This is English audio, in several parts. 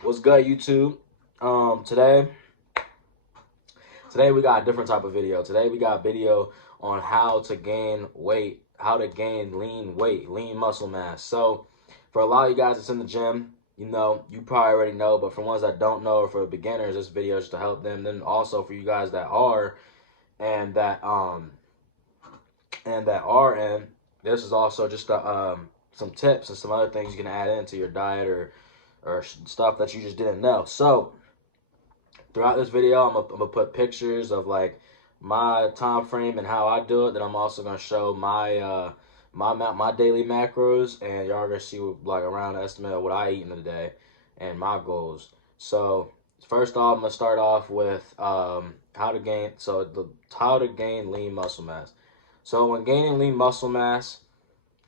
What's good, YouTube? Today we got a different type of video. Today we got a video on how to gain weight, how to gain lean weight, lean muscle mass. So for a lot of you guys that's in the gym, you probably already know, but for ones that don't know or for beginners, this video is to help them. Then also for you guys that are and that are in, this is also just some tips and some other things you can add into your diet or stuff that you just didn't know. So throughout this video, I'm gonna put pictures of like my time frame and how I do it. Then I'm also gonna show my daily macros, and y'all are gonna see like around the estimate of what I eat in a day and my goals. So first off, I'm gonna start off with how to gain lean muscle mass. So when gaining lean muscle mass,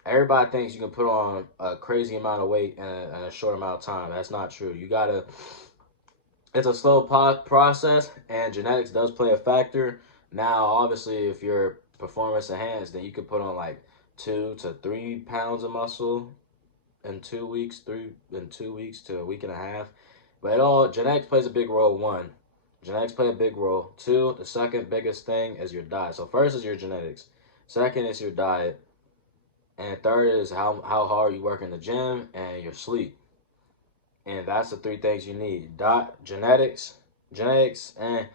everybody thinks you can put on a crazy amount of weight in a short amount of time. That's not true. It's a slow process, and genetics does play a factor. Now, obviously, if your performance enhanced, then you could put on like 2 to 3 pounds of muscle in 2 weeks, 2 weeks to a week and a half. But genetics plays a big role. One, genetics play a big role. Two, the second biggest thing is your diet. So first is your genetics. Second is your diet. And third is how hard you work in the gym and your sleep. And that's the three things you need. Genetics, and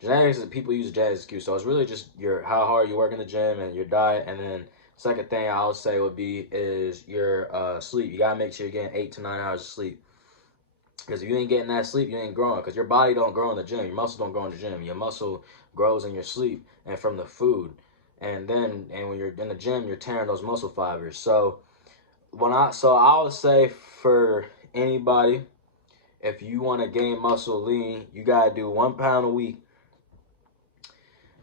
genetics is people use genetics excuse. So it's really just your how hard you work in the gym and your diet. And then second thing I would say would be is your sleep. You gotta make sure you're getting 8 to 9 hours of sleep. Because if you ain't getting that sleep, you ain't growing. Because your body don't grow in the gym. Your muscle don't grow in the gym. Your muscle grows in your sleep and from the food. And when you're in the gym, you're tearing those muscle fibers. So I would say for anybody, if you want to gain muscle lean, you got to do 1 pound a week.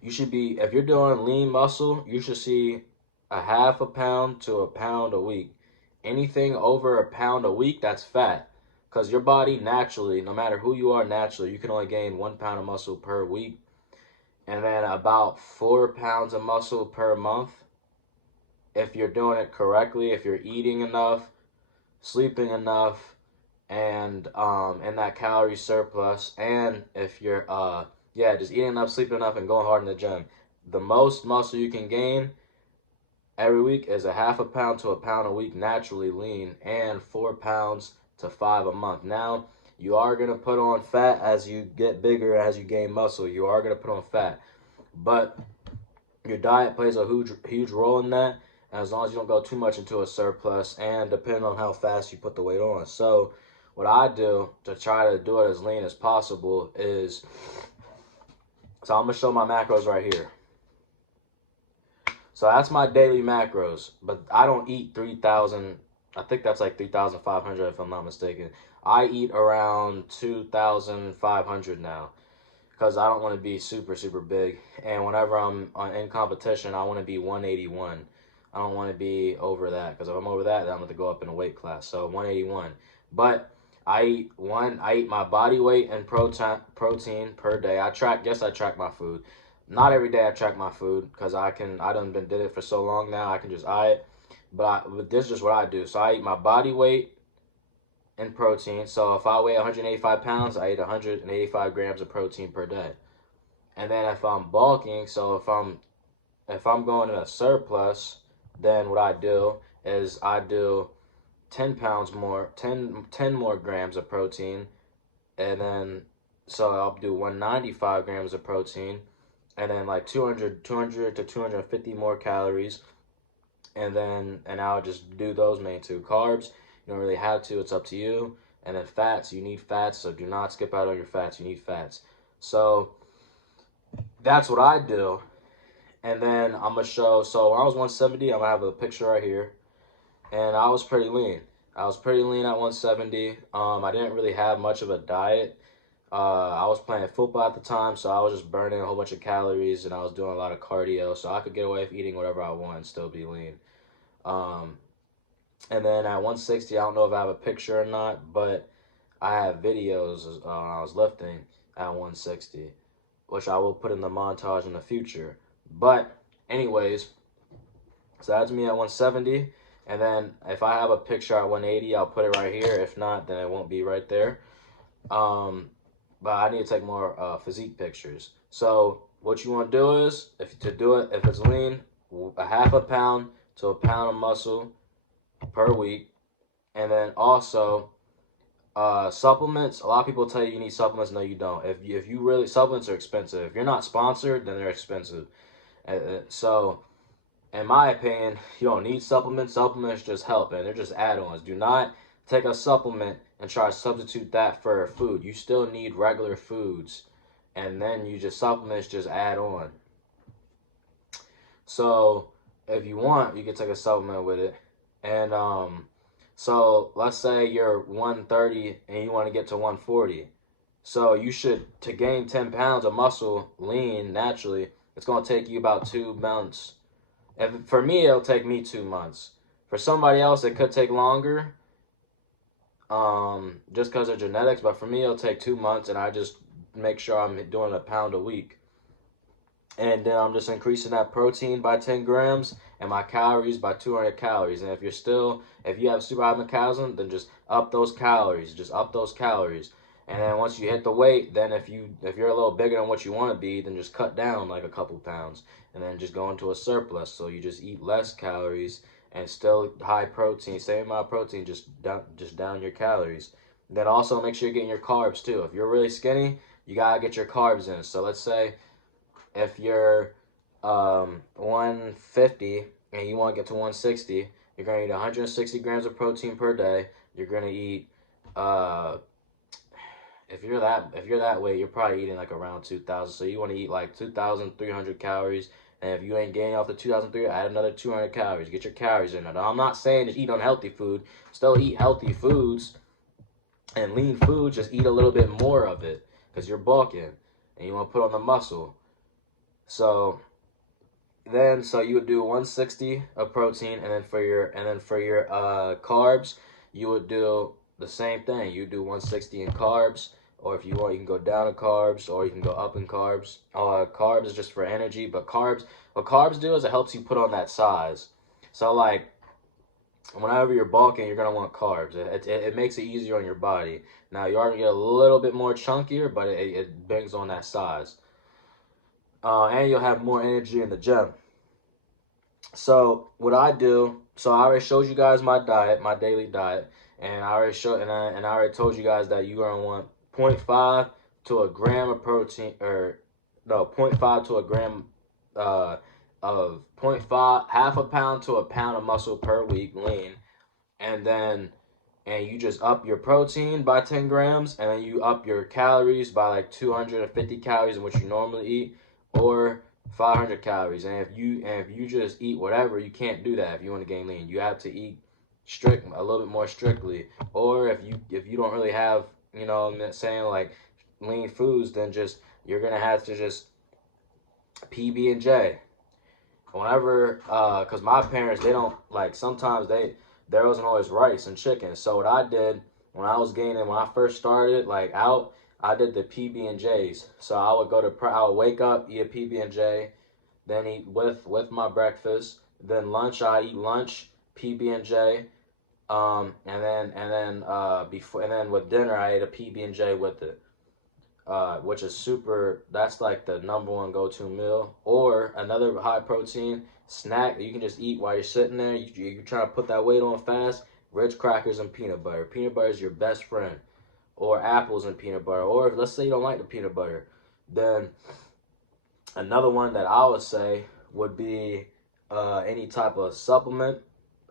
If you're doing lean muscle, you should see a half a pound to a pound a week. Anything over a pound a week, that's fat. Because your body naturally, no matter who you are naturally, you can only gain 1 pound of muscle per week. And then about 4 pounds of muscle per month. If you're doing it correctly, if you're eating enough, sleeping enough, and in that calorie surplus, and if you're just eating enough, sleeping enough, and going hard in the gym, the most muscle you can gain every week is a half a pound to a pound a week naturally lean, and 4 pounds to 5 a month. Now you are gonna put on fat as you get bigger, as you gain muscle. You are gonna put on fat, but your diet plays a huge role in that. As long as you don't go too much into a surplus, and depending on how fast you put the weight on. So what I do to try to do it as lean as possible is, so I'm gonna show my macros right here. So that's my daily macros, but I don't eat 3,000. I think that's like 3,500 if I'm not mistaken. I eat around 2,500 now because I don't want to be super big. And whenever I'm in competition, I want to be 181. I don't want to be over that, because if I'm over that, then I'm going to go up in a weight class. So 181. But I eat my body weight and protein per day. I track my food. Not every day I track my food, because I did it for so long now. I can just eye it. But this is just what I do. So I eat my body weight and protein. So if I weigh 185 pounds, I eat 185 grams of protein per day. And then if I'm bulking, so if I'm going in a surplus, then what I do is I do 10 more grams of protein. And then, so I'll do 195 grams of protein, and then like 200 to 250 more calories. And I'll just do those main two. Carbs, you don't really have to, it's up to you. And then fats, you need fats, so do not skip out on your fats, you need fats. So that's what I do. And then I'm gonna show, so when I was 170, I'm gonna have a picture right here. And I was pretty lean. I was pretty lean at 170. I didn't really have much of a diet. I was playing football at the time, so I was just burning a whole bunch of calories, and I was doing a lot of cardio, so I could get away with eating whatever I want and still be lean. And then at 160, I don't know if I have a picture or not, but I have videos I was lifting at 160, which I will put in the montage in the future. But anyways, so that's me at 170. And then if I have a picture at 180, I'll put it right here. If not, then it won't be right there. But I need to take more physique pictures. So what you want to do is, if it's lean, a half a pound to a pound of muscle per week, and then also supplements. A lot of people tell you need supplements. No, you don't. If you really, supplements are expensive. If you're not sponsored, then they're expensive. So in my opinion, you don't need supplements. Supplements just help, and they're just add-ons. Do not take a supplement and try to substitute that for food. You still need regular foods, and then you just supplements just add on. So if you want, you can take a supplement with it, and so let's say you're 130 and you want to get to 140. So you should, to gain 10 pounds of muscle lean naturally, it's going to take you about 2 months. If, for me, it'll take me 2 months. For somebody else, it could take longer, just because of genetics. But for me, it'll take 2 months, and I just make sure I'm doing a pound a week. And then I'm just increasing that protein by 10 grams and my calories by 200 calories. And if you have super high metabolism, then just up those calories, And then once you hit the weight, then if you're a little bigger than what you want to be, then just cut down like a couple pounds, and then just go into a surplus. So you just eat less calories and still high protein, same amount of protein, just down your calories. Then also make sure you're getting your carbs too. If you're really skinny, you gotta get your carbs in. So let's say if you're 150 and you want to get to 160, you're going to eat 160 grams of protein per day. You're going to eat if you're that weight, you're probably eating like around 2,000. So you want to eat like 2,300 calories. And if you ain't getting off the 2,300, add another 200 calories. Get your calories in. Now, I'm not saying to eat unhealthy food. Still eat healthy foods and lean foods. Just eat a little bit more of it because you're bulking and you want to put on the muscle. So you would do 160 of protein, and then for your carbs, you would do the same thing. You do 160 in carbs, or if you want, you can go down in carbs, or you can go up in carbs. Carbs is just for energy, but what carbs do is it helps you put on that size. So like whenever you're bulking, you're gonna want carbs. It makes it easier on your body. Now you are gonna get a little bit more chunkier, but it brings on that size. And you'll have more energy in the gym. So what I do, so I already showed you guys my diet, my daily diet, and I already told you guys that you're gonna want 0.5 to a gram of protein, or no, 0.5 to a gram of 0.5, half a pound to a pound of muscle per week lean, and then you just up your protein by 10 grams, and then you up your calories by like 250 calories in which you normally eat, or 500 calories. And if you just eat whatever, you can't do that if you want to gain lean. You have to eat a little bit more strictly. Or if you don't really have, I'm saying, like lean foods, then just you're gonna have to just PB and J. Whenever, cause my parents, they don't like, sometimes there wasn't always rice and chicken. So what I did when I first started like out, I did the PB and J's. So I would wake up, eat a PB and J, then eat with my breakfast. Then lunch, I eat lunch, PB and J, and then with dinner, I ate a PB and J with it. Which is super, that's like the number one go-to meal. Or another high protein snack that you can just eat while you're sitting there. You're trying to put that weight on fast. Ritz crackers and peanut butter. Peanut butter is your best friend. Or apples and peanut butter. Or if, let's say you don't like the peanut butter, then another one that I would say would be any type of supplement.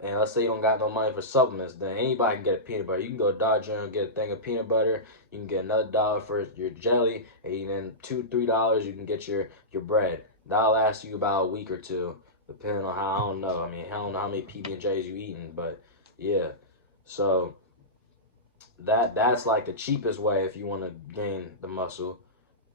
And let's say you don't got no money for supplements, then anybody can get a peanut butter. You can go to Dollar General and get a thing of peanut butter. You can get another $1 for your jelly, and then $2-3 you can get your bread. That'll last you about a week or two, depending on how, I don't know. I mean, I don't know how many PB and J's you eating, but yeah. So that's like the cheapest way if you want to gain the muscle.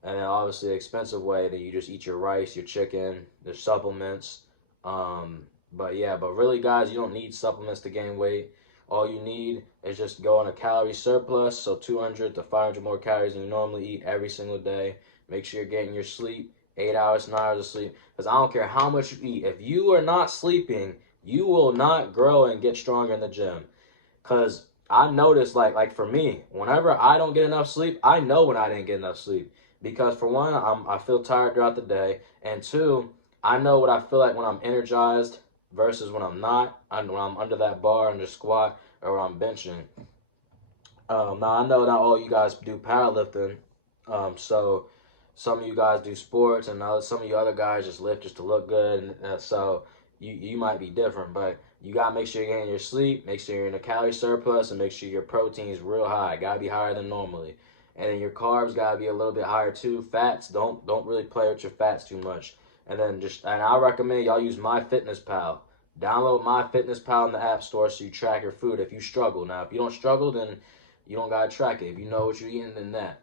And then obviously the expensive way, that you just eat your rice, your chicken, there's supplements. But really, guys, you don't need supplements to gain weight. All you need is just go on a calorie surplus, so 200 to 500 more calories than you normally eat every single day. Make sure you're getting your sleep, 8 hours, 9 hours of sleep, because I don't care how much you eat. If you are not sleeping, you will not grow and get stronger in the gym. Because I notice like for me, whenever I don't get enough sleep, I know when I didn't get enough sleep because for one, I feel tired throughout the day, and two, I know what I feel like when I'm energized versus when I'm not, and when I'm under that bar, under squat, or when I'm benching. Now I know not all you guys do powerlifting, so some of you guys do sports, and some of you other guys just lift just to look good, and so you might be different, but you gotta make sure you're getting your sleep, make sure you're in a calorie surplus, and make sure your protein is real high. Gotta be higher than normally, and then your carbs gotta be a little bit higher too. Fats, don't really play with your fats too much, and then and I recommend y'all use MyFitnessPal. Download MyFitnessPal in the App Store so you track your food if you struggle. Now, if you don't struggle, then you don't gotta track it. If you know what you're eating, then that.